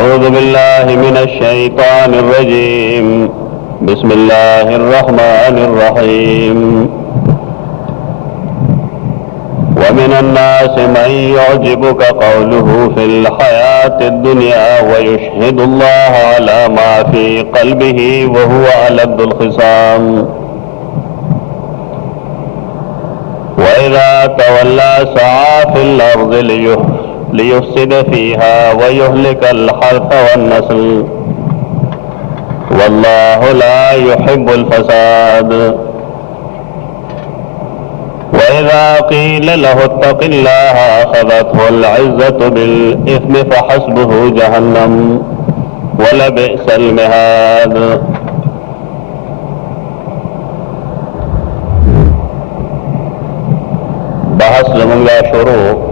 أعوذ بالله من الشيطان الرجيم بسم الله الرحمن الرحيم ومن الناس من يعجبك قوله في الحياة الدنيا ويشهد الله على ما في قلبه وهو ألد الخصام وإذا تولى سعى في الأرض ليفسد فيها ويهلك الحرث والنسل والله لا يحب الفساد وإذا قيل له اتق الله أخذته العزة بالإثم فحسبه جهنم ولبئس المهاد. بحث زمونگا شروع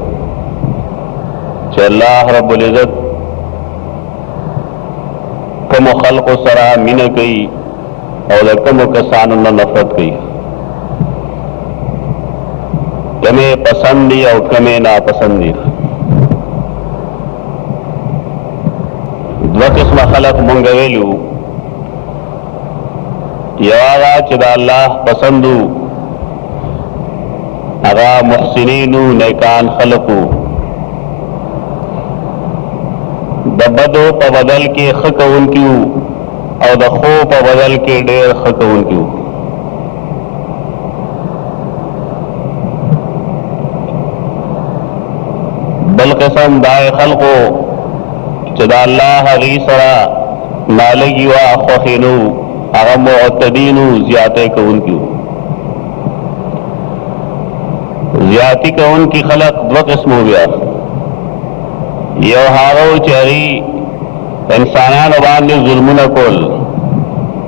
چې الله رب العزت کوم خلق سره مینه کوي او د کوم کسانو نه نفرت کوي، کمه پسند دي او کمه ناپسند دي. دوه قسمه خلق مونږ ویلو، یو هغه چې د الله پسندو، هغه محسنینو نیکان خلقو، د بدو په بدل کې ښه کوونکي او د ښو په بدل کې ډېر ښه کوونکي. بل قسم دای خلقو چې د الله هغې سره نالګي وه خوښې نه وو، هغه معتدینو زیاتی کوونکي. زیاتی کوونکي خلق دوه قسمو بیا، یو هغه چې هغې انسانانو باندې ظلمونه کول،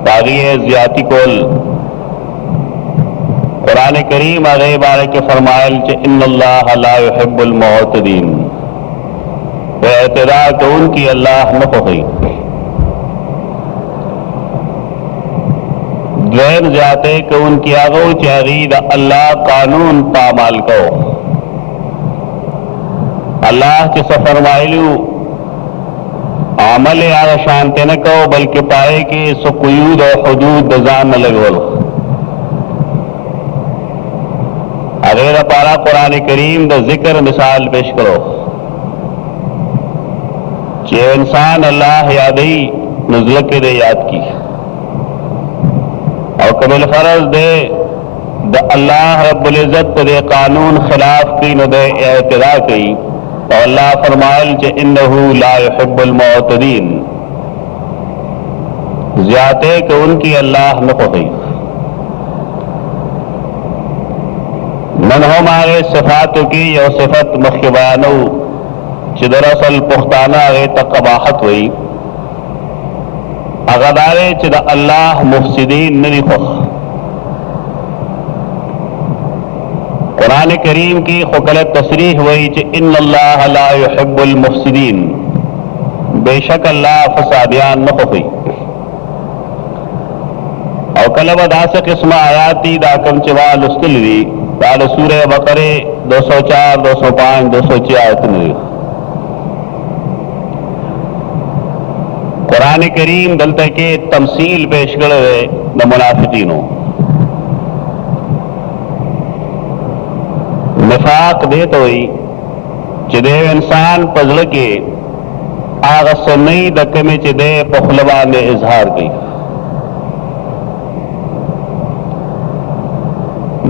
په هغې زیاتی کول. قرآن کریم هغې باره کې فرمایل چې ان الله لا يحب المعتدین، په اعتدا کوونکي الله نه خوښوي. دویم زیاتی کوونکي هغه چې هغې د الله قانون پامال کو. الله چې څه فرمایلو عمل هغه شانته نه کو، بلکې پای کې څه قیود او حدود د ځان نه لګول. هغې لپاره قرآن کریم د ذکر مثال پیش کړو چې انسان الله یادوي نو زړه کې دې یاد کی، او که بالفرض دې د الله رب العزت په دې قانون خلاف کی نو دې اعتدا کوي. اور اللہ فرمائل کہ انہو لا يحب المعتدین، زیادے کہ ان کی اللہ نہ خوښوي. نن هم هغې صفاتو کې یو صفت مخکې بیانو چې دراصل پښتانه هغې ته قباحت وایي، هغه دا دی چې د الله مفسدین نه دي خوښ. قرآن کریم کی خکلت تصریح ہوئی کہ ان اللہ لا يحب المفسدین، بے شک اللہ فسادیان نہ خوښوي. او کله به داسې قسمه آیات دي دا کوم چې ما لوستلي دي، دا د سورې بقرې 204 205 206 آیتونه دي. قرآن کریم دلته کې تمثیل پیش کړی دی د منافقینو. نفاق دیتا ہوئی چې دے انسان پزړه کې هغه څه نه وي د کومې چې دی په خوله باندې اظهار کوي.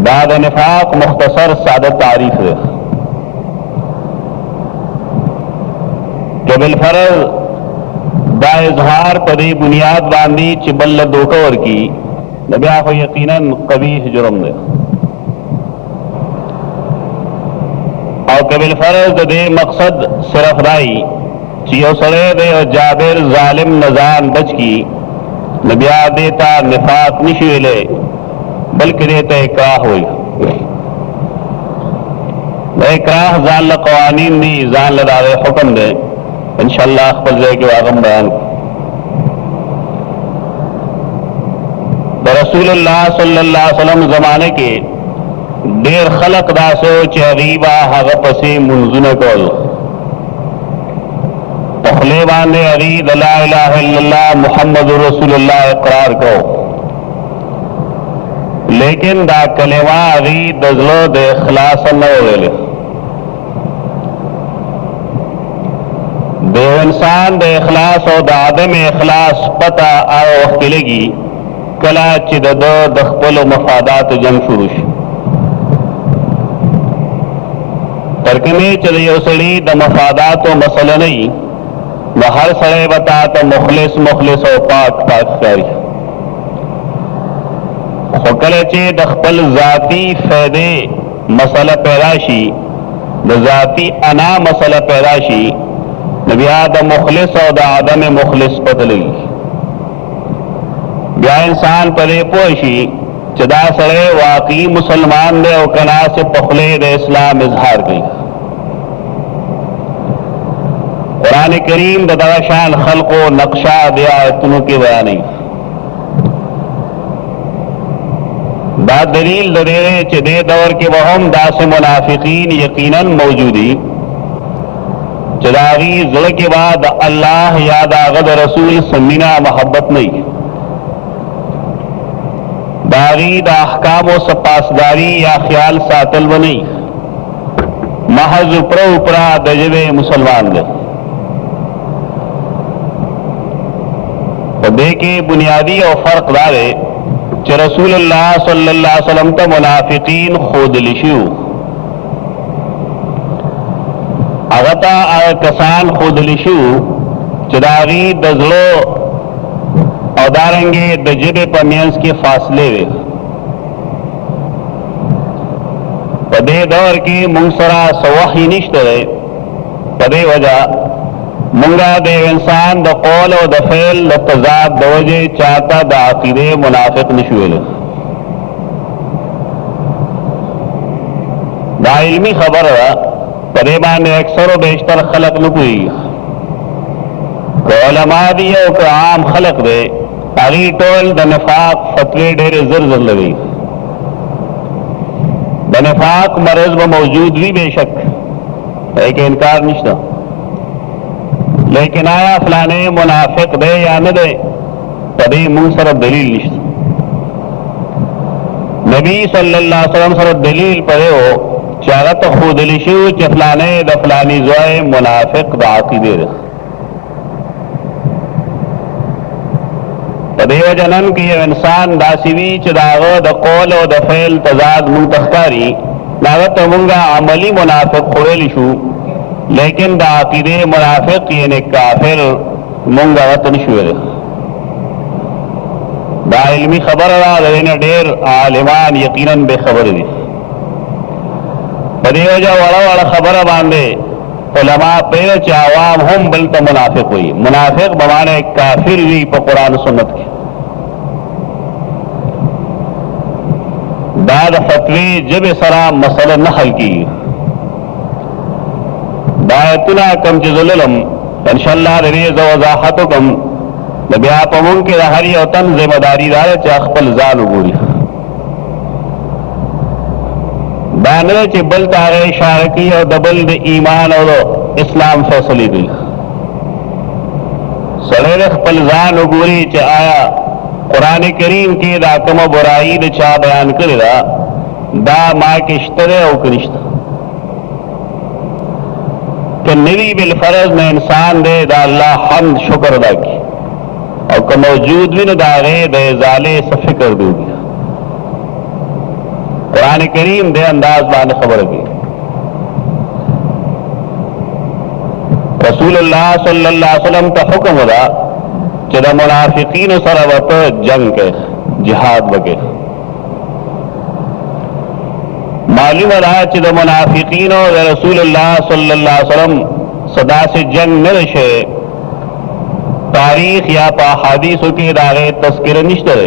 دا د نفاق مختصر ساده تعریف دی کہ بالفرض دا اظهار په دې بنیاد باندې چې بل له دوکه ورکي، نو بیا خو یقینا قبیح جرم دی. او که بالفرض د دې مقصد صرف دای چې یو سړی دی او جابر ظالم نه ځان بچ کی، نو بیا دې ته نفاق نشي ویلی، بلکې دې ته اکراه وایي. د اکراه ځان له قوانین دي، ځان له د هغې حکم دی. انشاءالله خپل ځای کې هغه بیان. د رسول الله صلی الله علیه وسلم زمانه کې ډېر خلق داسې وو چې هغوی به هغه پسې منځونه کول، په पखले बांधे अरीद ला इलाहा इल्लल्लाह मुहम्मदुर रसूलुल्लाह इकरार करो, लेकिन दा कलेमा अरीद दजलो दे इखलास न होले। दे इंसान दे इखलास और द आदम इखलास पता आ वक्त लगी कला ची द खपल मफादात जंग शुरू शी। तरकमे चले सड़ी द मफादात व मसला नहीं न हर सड़े बता तो मुखलिस मुखलिस और पाक पाक कारी खुकल चे द खपल जाती फैदे मसला पैदाशी द जाती अना मसला पैदाशी नबिया द मुखलिस और द आदम मुखलिस पतली ब्या इंसान परे पोशी चदा सड़े वाकई मुसलमान दे और कना से पखले दे इस्लाम इजहार की। कुरान करीम ददाशान खल्को नक्शा दिया तुनों के बयानी बात दलील दरेरे चदे दौर के वहम दास मुनाफिकीन यकीनन मौजूदी चदागी जुल के बाद अल्लाह याद आगद रसूल समीना मोहब्बत नहीं दागी दा अहकाम व सपासदारी या ख्याल सातल बनी महज उपरा उपरा दजबे मुसलमान दे देखे बुनियादी और फर्क दारे च रसूलुल्लाह सल्लल्लाहु अलैहि वसल्लम तो मुनाफिकीन खुद लिशु अगता कसान खुद लिशु चदागी दजलो और दारेंगे दजबे पमियंस के फासले वे पदे दौर की मुंगसरा सवाही निश्तरे पदे वजह मुंगा दे इंसान द कौल और द फेल द तजाद द वजे चाहता द अकीदे मुनाफिक निशुल दा इल्मी खबर परेबान अक्सर बेशतर खलक न कोई उलमा दिए और आम खलक दे अगी टोल द निफाक फतवे डेरे जर जर लगी द निफाक मरज व मौजूद भी बेशक एक इनकार निश्ता लेकिन आया फलाने मुनाफिक दे या न दे तभी मुंह सरब दलील निश्त नबी सल्लल्लाहु अलैहि वसल्लम सरब दलील पड़े हो चागत खुद लिशु च फलाने द फलानी जोए मुनाफिक द आकीदे तदेव जनन की इंसान दासिवी च दागो द कौल और द फेल तजाद मुंह तख्तारी नागत मुंगा अमली मुनाफिक खुदे लिशु लेकिन दा अकीदे मुनाफिक यानी काफिर मुंगा वतन शुर दा इल्मी खबर रहा ढेर आलिमान यकीनन बेखबर दी बदे वजह वड़ा वड़ा खबर बांधे उलमा पे चावाम हम बल तो मुनाफिक हुई मुनाफिक बमाने काफिर हुई पर कुरान सुन्नत की दाद फतवे जब सरा मसला न हल की दायतुना कम जुलम इंशाअल्लाह रिज वजाहत कम नबिया पमुन के हरी और तन जिम्मेदारी दार चाखपल जान उगूरी दानरे च बल तारे शारकी और दबल द ईमान और इस्लाम फैसली दी सड़े खपल जान उगूरी च आया कुरान करीम के दाकम बुराई द चा बयान कर दा माँ के इश्तरे और करिश्ता कि नबी बिल फरज में इंसान दे दा अल्लाह हमद शुक्र अदा की और का मौजूद भी न दागे दे जाले सफी कर दूगी कुरान करीम दे अंदाज बाने खबर की रसूलुल्लाह सल्लल्लाहु अलैहि वसल्लम का हुक्म होगा चदा मुनाफिकीन सरवत जंग के जिहाद बगे मालूम रहा चिद मुनाफिकीन और रसूलुल्लाह सल्लल्लाहु अलैहि वसल्लम सदा से जंग न रशे तारीख या हादीसों के इदारे तस्किर निश्तर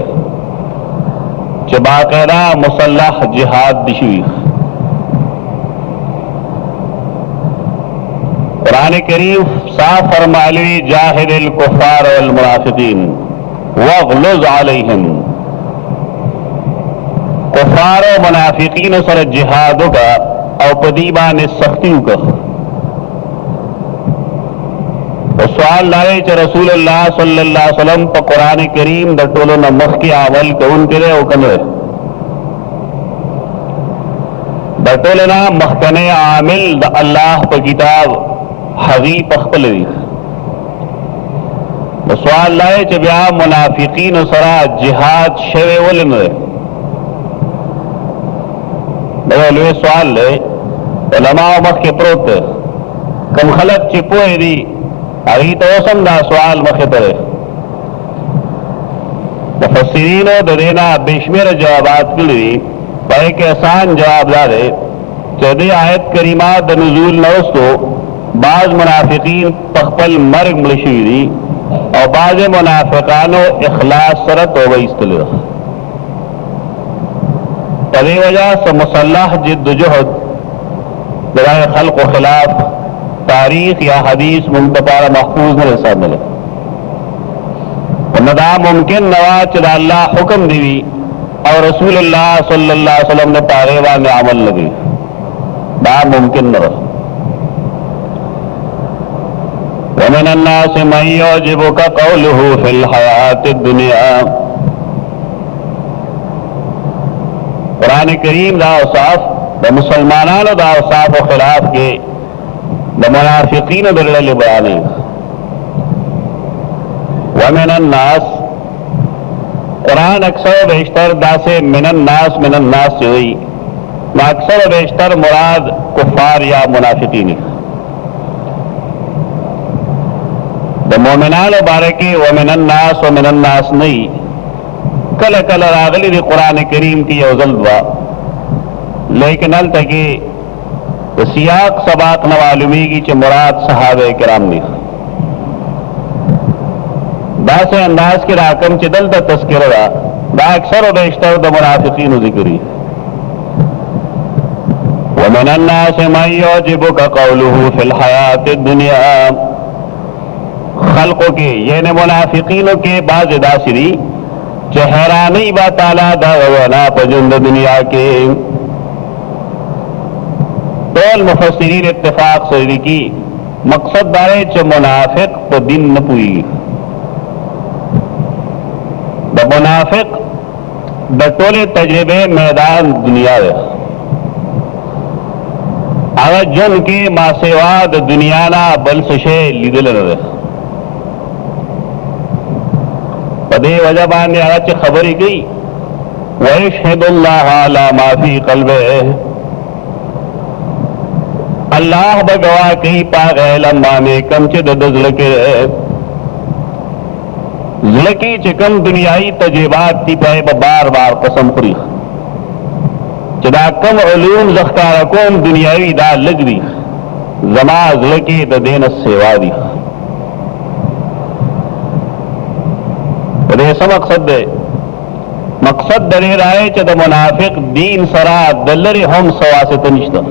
च बाकायदा मुसल्लह जिहाद दिशी कुरान करीम साफ फरमाली जाहिदिल कुफार वल मुनाफिकीन वग़लुज़ अलैहिम कुफार और मुनाफिकीन सर जिहादों का और पदीबा ने सख्ती का सवाल लाए च रसूलुल्लाह सल्लल्लाहु अलैहि वसल्लम पर कुरान करीम द टोलो न मुख के अमल कौन करे वो कने द टोलो ना मखकने आमिल द अल्लाह पर किताब हगी पख्पल सवाल लाए च ब्या मुनाफिकीन सरा जिहाद शवे वलन रे सवाल ले उलमा मख के प्रोत कम खलक चिपोए दी अभी तो समझा सवाल मखे तरे मुफस्सिरीन देना बेशमेर जवाबात के लिए पर एक आसान जवाब दारे चौदह आयत करीमा द नुज़ूल नवस्तो बाज मुनाफिकीन पखपल मर्ग मलशूरी और बाज मुनाफिकानो इखलास सरत हो गई इस्तलह तभी वजह से मुसल्लह जिद्दोजहद बराए खल्क व खिलाफ तारीख या हदीस मुंतपारा महफूज में हिसाब मिले नदा मुमकिन नवाज अल्लाह हुक्म दीवी और रसूलुल्लाह सल्लल्लाहु अलैहि वसल्लम ने पारेवा में अमल लगी बा मुमकिन न रहा वमिन अन्नास मन युअजिबुका क़ौलुहु फिल हयातिद दुनिया कुरान करीम दा औसाफ द मुसलमानानो दा औसाफ व खिलाफ के द मुनाफिकीन बिरल बयानी वमिन अन्नास कुरान अक्सर बेशतर दासे मिनन नास से हुई न अक्सर बेशतर मुराद कुफार या मुनाफिकीन द मोमिनान बारके वमिनन नास नहीं कल कल रागली दी कुरान करीम की यौजलवा लेकिन अल तक सियाक सबाक न मालूमी की च मुराद सहाबे किराम ने दासे अंदाज के राकम चिदल द तस्किरा दा अक्सर बेशतर द मुनाफिकीन जिक्री वमिन अन्नास मन युअजिबुका क़ौलुहु फिल हयातिद दुनिया खल्क़ों के यानी मुनाफिकीनों के बाज दासरी चेहरानी बा ताला दावना पजुंद दुनिया के तोल मुफस्सिरीन इत्तिफाक से की मकसद दारे च मुनाफिक तो दिन न पुई द मुनाफिक द टोले तजर्बे मैदान दुनिया अगर जन के मासेवाद दुनियाना बल से लीदल रहे पदे वजह बाने आज खबर ही गई वयशहदुल्लाह अला मा फी क़ल्बे अल्लाह बगवा कई पाग लम्बा में कम च ददलके लकी चिकम दुनियाई तजेबात ती पे बार बार कसम खुरी चदा कम उलूम ज़ख्तार कौम दुनियावी दा लगरी जमा लकी द देन सेवा दी मकसद दरे राय च द मुनाफिक दीन सरा दल्लरे हम सवा से तनिश्ता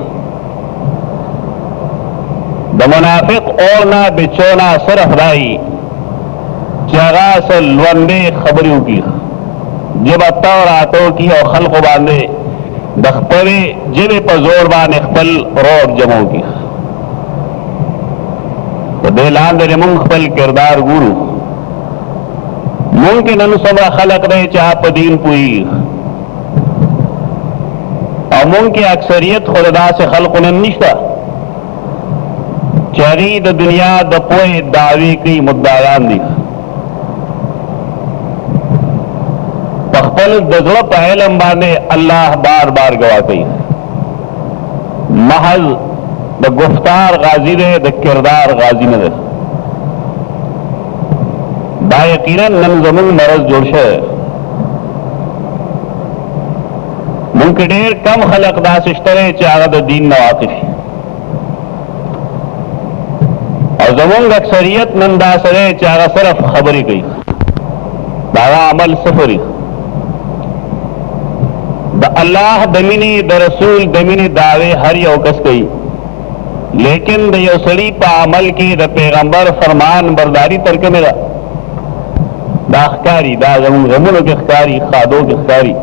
द मुनाफिक और ना बिचोना सरफ राई चरा से लंबे खबरों की जब और आतों की और खल्क बांधे दख्तरे जिबे पर जोर बान खपल रोब जमों की तो देलान दे मुंग खपल किरदार गुरु मुमकिन अनुसमरा खलक रहे चाह दीन पुई और मुमकिन अक्सरियत खुदा से खल्क निश्ता चरी द दुनिया द पोए दावी की मुद्दायान दी पखपल दजल पहलम बाने अल्लाह बार बार गवा गई महज द गुफ्तार गाजी रहे द किरदार गाजी न रहे दा यकीनन नन जमीन मरज जोड़शे मुमकिन ढेर कम खलक दासिश्तरे चागद दीन नवाकिफ और जमूंग अक्सरियत नंदासरे चागा सिर्फ खबरी गई दावा अमल सफरी द अल्लाह दमिनी द रसूल दमिनी दावे हर यौकस गई लेकिन द योसड़ी पा अमल की द पैगंबर फरमान बरदारी तरके मेरा दाखकारी दा जमुन के खकारी खादों के खकारी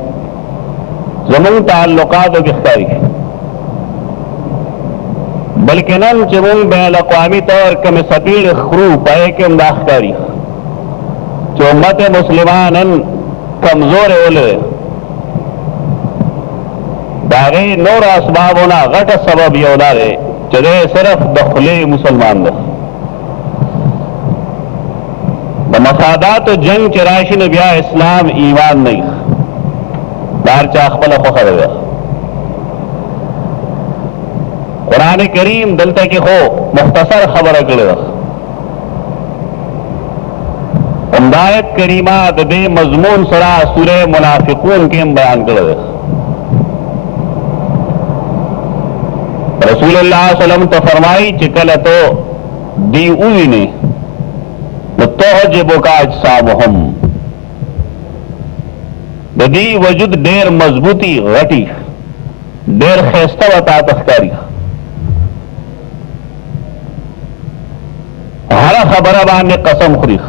जमुन ताल्लुकातों के खकारी बल्कि नन چې مونږ بین الاقوامي طور کوم سپیړ خرو پای کې هم دا ښکاري چې امت مسلمان نن کمزور ولې دا غي نور اسبابونه غټه سبب یو دا دی چې صرف د خلی مسلمان ده د مفادات و جنگ چې راشي نو بیا اسلام ایمان نه دار چا خپل خوخه ده قرآن کریم دلته کې خو مختصر خبره کړې ده آیت کریمه د دې مضمون سره سوره منافقون کې بیان کړی ده رسول الله صلی الله علیه وسلم ته فرمایي چې کله ته دی ووینې نو تعجبک اجسامهم د دې وجود ډېر مضبوطی غټي ډېر ښایسته وتا تخکاری هر خبره باندې قسم خوري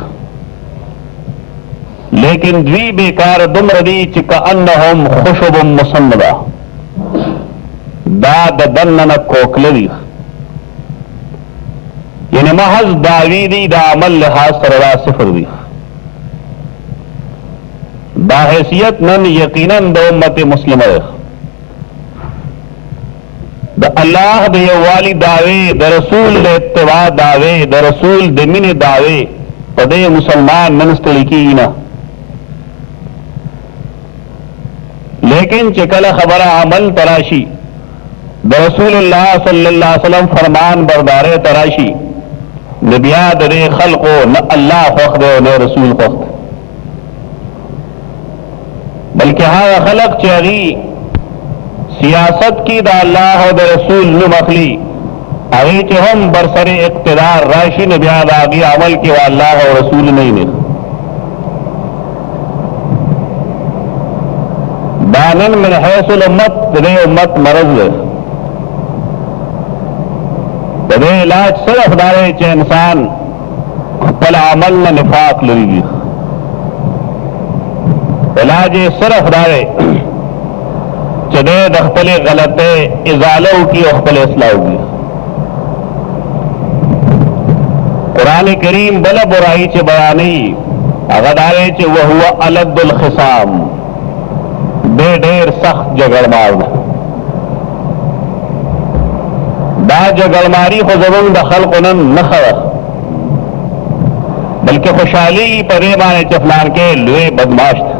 لیکن دوی بیکار دمر دی چې کأنهم خشب مسنده دا د دننه کوکله دي یعنی محض دعوی دی دا عمل لحاظ سره دا صفر دی دا حیثیت نن یقینا د امت مسلمه ده د الله د یووالي دعوی د رسول د اتباع دعوی د رسول د مینې دعوی په دې مسلمان نن ستړي کیږي نه لیکن چې کله خبره عمل تراشی د رسول الله صلی الله علیه وسلم فرمان بردارې تراشی نبیا د دې خلقو نه الله خوښ دی نه رسول خوښ دی بلکې هغه خلق چې هغه سیاست کی د الله او د رسول نو مخلی هغه چې هم برسر اقتدار راشي نبیا د هغه عمل کې و الله او رسول نه دانن من حیث الامت دے امت مرض دے دے علاج صرف دارے چے انسان خپل عمل نہ نفاق لری دی علاج صرف دارے چے دے دخپل غلطے ازالو کی و خپل اصلاح کی قرآن کریم بلا برائی چے بیانی اگر دارے چے وہو الد الخصام دے ډیر سخت جګړمار ده دا جګړماري خو زمونږ د خلقو نن نښه ده بلکې خوشحالي په دې باندې چې فلان کې لوی بدماش ده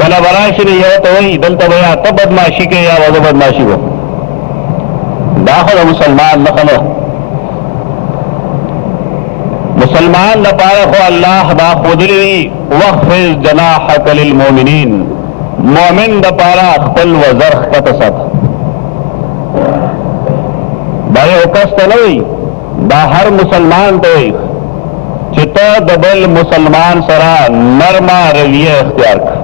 کله به راشي نو یو ته وایي دلته به یا ته بدماشي کوې یا به زه بدماشي وم دا خو د مسلمان نښه نه مسلمان لپاره خو الله دا خودلی وخفض جناحك للمؤمنین مومن لپاره خپل وزر ښکته ساته دا یو کس ته نه وي دا هر مسلمان ته وي چې ته د بل مسلمان سره نرمه رویه اختیار کړه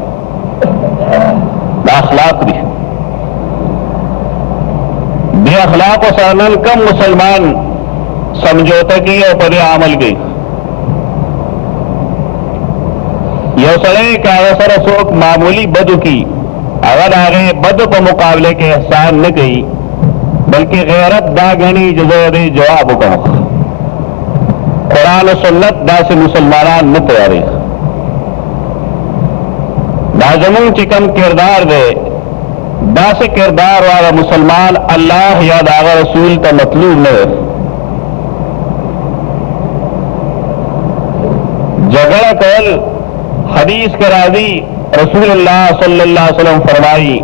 دا اخلاق دي دې اخلاقو سره نن کم مسلمان سمجھوتا کی اور پر عمل گئی یو سڑے کہ اگر سر سوک معمولی بدو کی اگر آگے بدو پر مقابلے کے احسان نہ گئی بلکہ غیرت دا گھنی جزو دے جواب کو قرآن و سنت دا سے مسلمانان نہ تیاری دا زمون چکم کردار دے دا سے کردار والا مسلمان اللہ یا داغا رسول تا مطلوب نہ جگڑا کول حدیث کے راضی رسول اللہ صلی اللہ علیہ وسلم فرمائی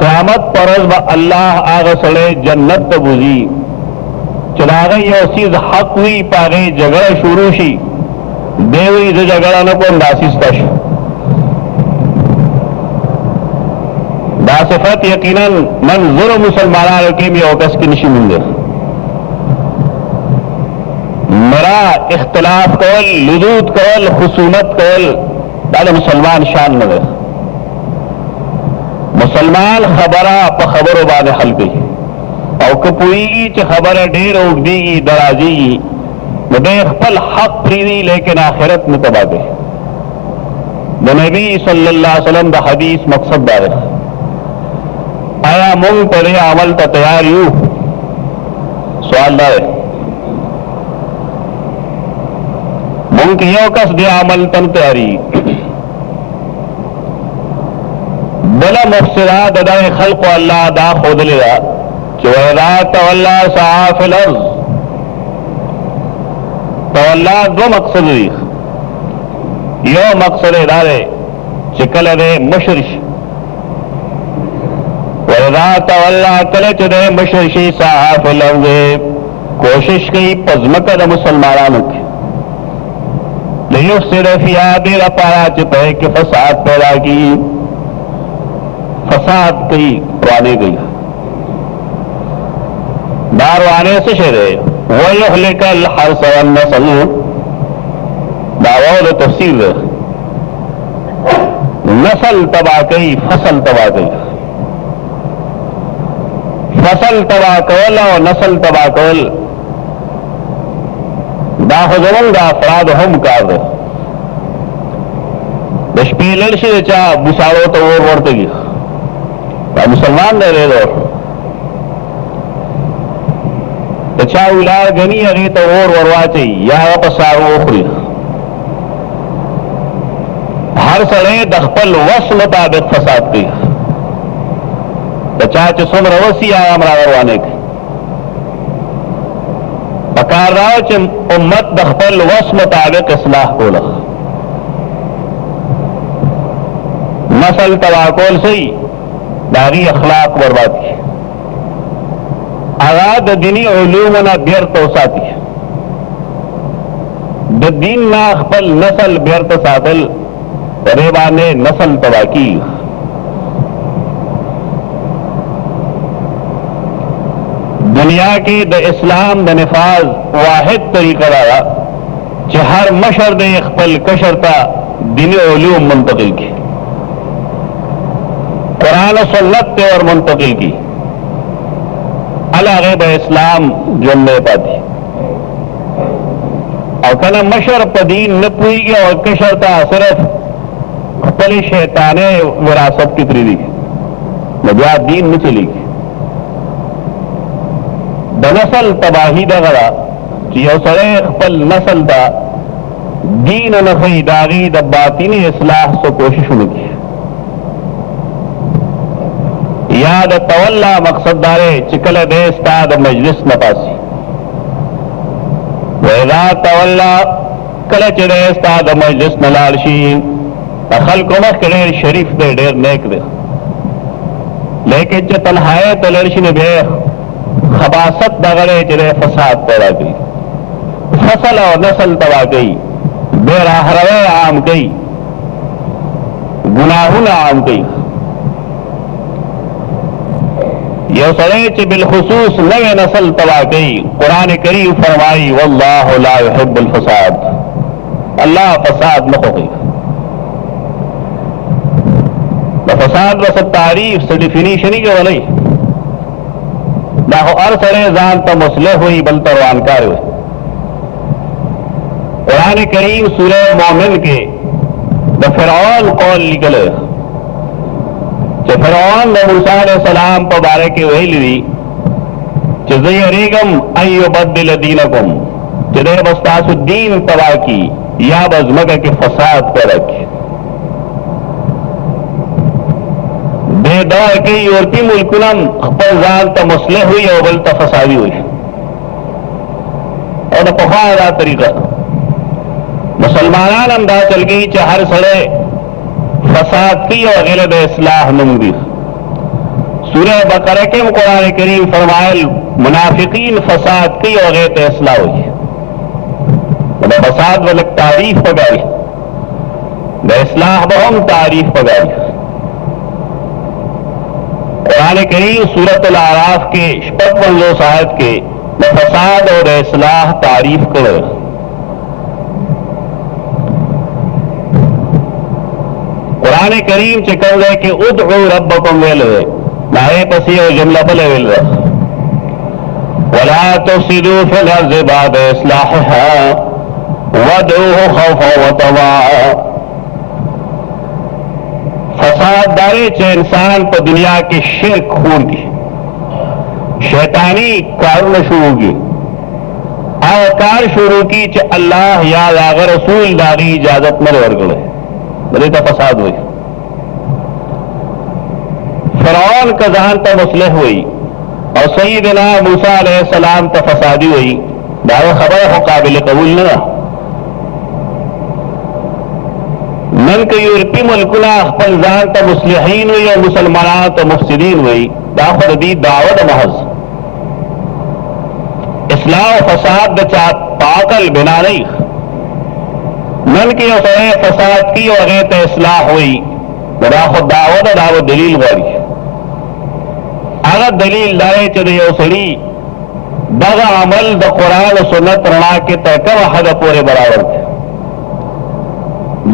قیامت پرز با اللہ آغا سڑے جنت تبوزی چناغی یو سیز حق ہوئی پاگئی جگڑا شروع شی دیوئی دو جگڑا نکو انداسیستا شو دا صفت یقیناً منظر مسلمانانو کے بھی اوکس کی نشی مندر مرا اختلاف کول لدود کول خصومت کول دا مسلمان شان نہ ده مسلمان خبره په خبرو باندې حل کوي او کپویږي چې خبره ډېر اوږدېږي درازېږي نو دی خپل حق پرېږدي لیکن آخرت نه تباه کوي د نبي صلی الله علیه وسلم د حدیث مقصد دا دی آیا موږ په دې عمل ته تیار یو सवाल दार मुमकिन यो कस दे अमल तन तैयारी बला मुफसिदा ददाए खल्क अल्लाह दा खुद लिया चवरा तवल्ला साफिल अर्ज तवल्ला दो मकसद यो मकसद दारे चिकल दे मुशरिश वरदा तवल्ला कले चदे मुशरिशी साफिल अर्ज कोशिश की पजमकद मुसलमानों की लियुफ्सिदा देरा पाया चिपे के फसाद पैदा की फसाद कई पुराने गई दारवाने से शेरे वह लेकर हर सवन नसल दावा तफसीर नस्ल तबाह कई फसल तबाह कई फसल तबाह कवल और नस्ल तबाह कवल दाखजमन दा अफराद हम कार बशपीलर से चा बुसाड़ो तो वो वर्तगी मुसलमान ने रे दो चा उलार गनी अरे तो और वरवा चाहिए या पसारो उखरी हर सड़े दखपल वस मुताबिक फसाद की बचा च सुन रवसी आया हमारा वरवाने के पकार रहा च उम्मत दखपल वस मुताबिक इस्लाह कोला नस्ल तबाकोल सही दागी अखलाक बर्बाद की आगाद दीनी उलूमना व्यर्थ साथी दीन ना अखपल नस्ल व्यर्थ सातल रेबा ने नस्ल तबाह की दुनिया की द इस्लाम द निफाज वाहिद तरीका रहा कि हर मशर दे अखपल कशरता दीनी उलूम मुंतकिल की कुरान और सुन्नत पे और मुंतकिल की अला गैब इस्लाम जुम्मे पाती और कहना मशर पदीन न पुई गया और कशरता सिर्फ अपनी शैताने विरासत की तरीदी नबिया दीन न चलेगी बनसल तबाही दगड़ा यो सड़े खपल नसल दा दीन नफी दागी दबाती ने इस्लाह से कोशिश उनकी याद तवल्ला मकसद दारे चिकल देस्ताद मजलिस नपासी वेदा तवल्ला कल चिदेस्ताद मजलिस नलारशी दखल कुमख के शरीफ दे डेर नेक दे लेकिन च तन्हाए तलरशी ने बे खबासत दगड़े चिरे फसाद पैदा की फसल और नस्ल तबाह गई बेराहरवे आम गई गुनाहुन आम गई यह सड़े बिलखुसूस नवे नस्ल तबाह गई कुरान करीम फरमाई वल्लाहु ला युहिब्बुल फसाद अल्लाह फसाद न हो गई फसाद बस तारीफ से डिफिनीशन ही क्यों नहीं ना हो अर सड़े जान तो मुसले हुई बल तरवानकार हुए कुरान करीम सूरह मोमिन के द फिरौन कौल निकले फिरौन ने मूसा अलैहिस्सलाम पर बारे के वही ली चज़यरीगम अय्युबद्दिल दीनकुम चदे बस्तासुद्दीन तबाह की या बजमग के फसाद पैदा की बेदौर के यूरोपी मुल्कुलम पर जान तो मुसले हुई और बल तो फसादी हुई और पफादा तरीका मुसलमान अंदाज चल गई चाहर सड़े फसाद की और गिलद इस्लाह नमदी सूरह बकरा के कुरान करीम फरमायल मुनाफिकीन फसाद की और गैत इस्लाह हुई फसाद वाले तारीफ पगाई द इस्लाह बहुम तारीफ पगाई कुरान करीम सूरत अल-आराफ के 55 आयत के फसाद और इस्लाह तारीफ करे कुरान करीम चिकल है कि उदउ रब्बकुम वेल नाए पसी और जुमला बले वेल वला तुफसिदू फिल अर्ज़ि बाद इस्लाहिहा वदऊहु खौफन व तमआ फसाद दारे चे इंसान पर दुनिया की शिर्क खून की शैतानी कारونه शुरू की और कार शुरू की च अल्लाह या आग रसूल दागी इजाजत न वर्गले बड़े तो फसाद हुई। फरौन का जहान तो मुसलह हुई और सईदना मूसा अलैहिस्सलाम तो फसादी हुई। दावा खबर हो काबिल कबूल न मन के यूरोपी मुल्कुना अखपल जान तो मुस्लिहीन हुई और मुसलमान तो मुफसिदीन हुई। दाखुद दी दावत महज इस्लाह फसाद बचा पाकल बिना नहीं मन की उसने फसाद की और अगे तो इस्लाह हुई दाखुद दावत दावत दलील वाली अगर दलील दाए चले उसड़ी दगा अमल द कुरान सुन्नत रणा के तहकम हद पूरे बराबर थे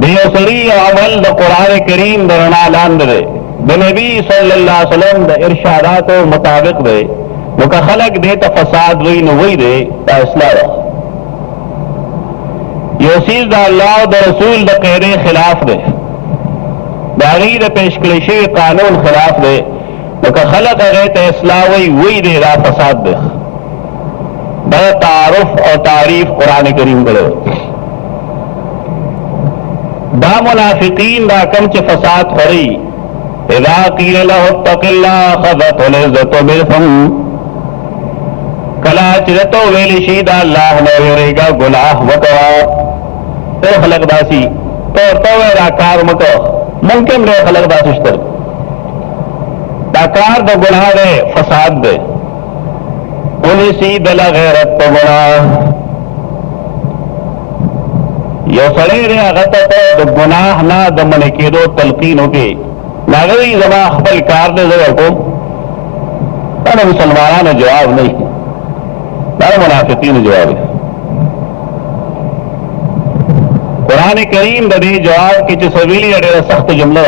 बेसड़ी अमल द कुरान करीम द रणा लान दे नबी सल्लल्लाहु अलैहि वसल्लम द इरशादात मुताबिक दे मुका खलक दे तो फसाद वही न वही दे ता इस्लाह योसीज द अल्लाह द रसूल द कहरे खिलाफ दे दागी द पेशकशी कानून खिलाफ दे मुका खलक अगे तो इस्लाह वही दे रा फसाद दे बड़ा तारुफ और तारीफ कुरान करीम करो दा मुनाफिकीन दा कम च फसाद खरी इदा कील लहु तक़िल्लाह ख़ज़तहुल इज़्ज़तु बिलफ़म कला चिरतो वेलिशीदा अल्लाह ने वेरेगा गुनाह मकवा तो खलकदासी तो राकार मको मुमकिन रे खलकदासी तर दाकार द गुनाह दे फसाद दे उन्हीं सी दला गैरत तो गुनाह यो सड़े रे अगत तो गुनाह ना दमने के दो तलकीन हो के नागरी जमा अखबल कार दे जगह को ना मुसलमाना ने जवाब नहीं ना मुनाफिकीन जवाब है। कुरान करीम दे जवाब की चसवीली अड़े सख्त जुमला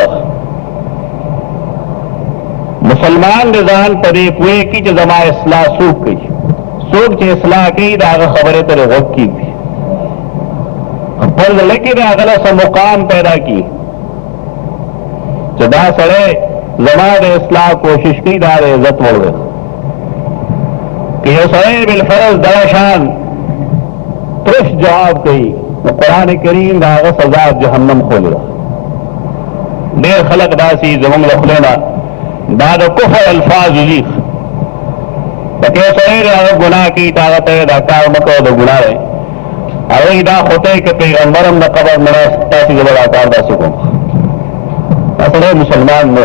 मुसलमान निजान पदे पुए की जमा इस्लाह सूख गई सूख चे इस्लाह की दाग खबरें तेरे वक्त की थी फर्ज लेकिन अगला सा मुकाम पैदा की जदा सड़े जमात इस्लाह कोशिश की दार इज्जत मोड़ गए कि यह सड़े बिलफरज दराशान तुरश जवाब कही तो कुरान करीम दाग सजा जहन्नम खोल रहा देर खलक दासी जमंग रखलेना बाद कुफर अल्फाज लीख तो सड़े गुनाह की ताकत है दाकार मको दो गुनाह है अरे दा होते कि पैगंबरम न कबर न ऐसी जबर आकार दा सुकूं असले मुसलमान न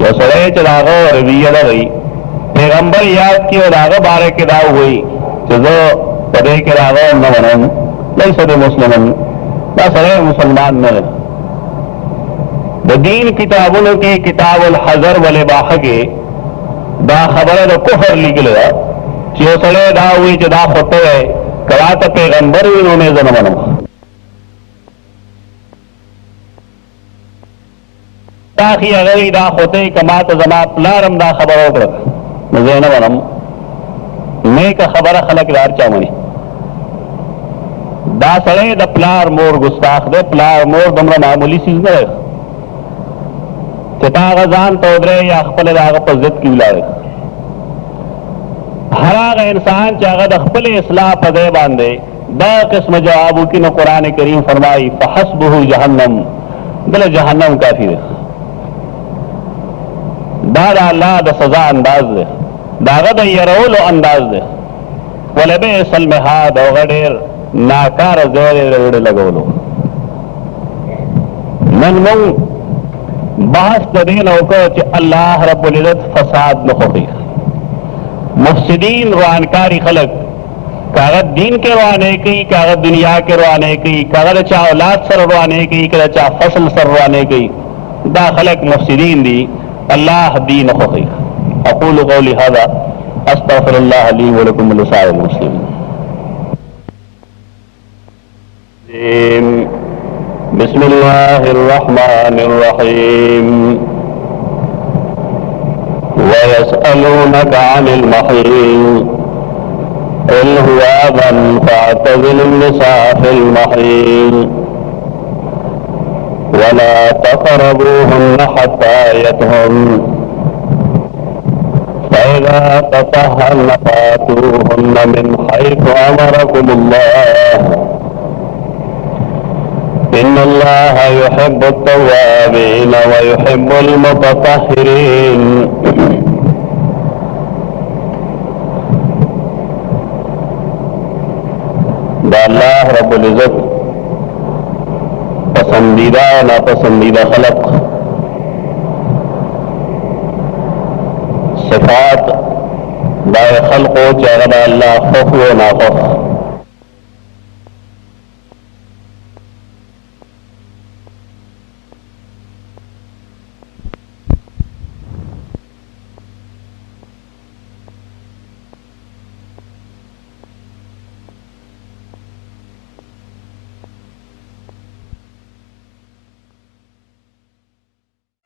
जो सड़े चलागो रविया दा गई पैगंबर याद की और आगे बारे के दाव हुई जो पदे के रागो न बनन नहीं सदे मुस्लिमन ना सड़े मुसलमान न दीन किताबों की किताबुल हजर वाले बाहगे दा खबर द कुफर निकले चियोसले दा हुई जदा होते है करात पैगंबर इन्होंने जन्म ताकि अगर दा होते कमात जमा प्लारम दा खबर हो मुझे न बनम मैं का खबर खलकदार चावनी दा सड़े द प्लार मोर गुस्ताख दे प्लार मोर दमरा मामूली चीज न रहे चिता गजान तोदरे या अखपल दाग पर जिद की लाए हराग इंसान चागद अखबल इस्लाह पदे बांधे द किस्म जवाबू की न कुरान करीम फरमाई फहस्बुहु जहन्नम बल जहन्नम काफी है दाद अल्लाह द सजा अंदाज दे दागद यरोल अंदाज दे वलबे सल में हाथ औगडेर नाकार जेरे रेड़े लगोलो मन मंग बहस दीन होकर अल्लाह रब्बुल इज्जत फसाद न होगी मुफसिदीन रुआनकारी खलक कागज दीन के रुआने की कागज दुनिया के रुआने की कागज चा औलाद सर रुआने की कागज चा फसल सर रुआने की दा खलक मुफसिदीन दी अल्लाह दीन होगी अक़ूलु क़ौली हाज़ा अस्तग़फ़िरुल्लाह ली व लकुम व लिसाइरिल मुस्लिमीन। बिस्मिल्लाहिर रहमानिर रहीम वयस्अलूनका अनिल महीज़ क़ुल हुवा अज़न फ़अतज़िलुन निसाअ फ़िल महीज़ वला तक़रबूहुन्ना हत्ता यतहुर्न فإذا تطهرن فاتوهن من حيث أمركم الله إن الله يحب التوابين ويحب المتطهرين. دا اللہ رب العزت پسندیدہ و ناپسندیدہ خلق صفات دائے خلق و چاہدہ اللہ خوف و ناخوف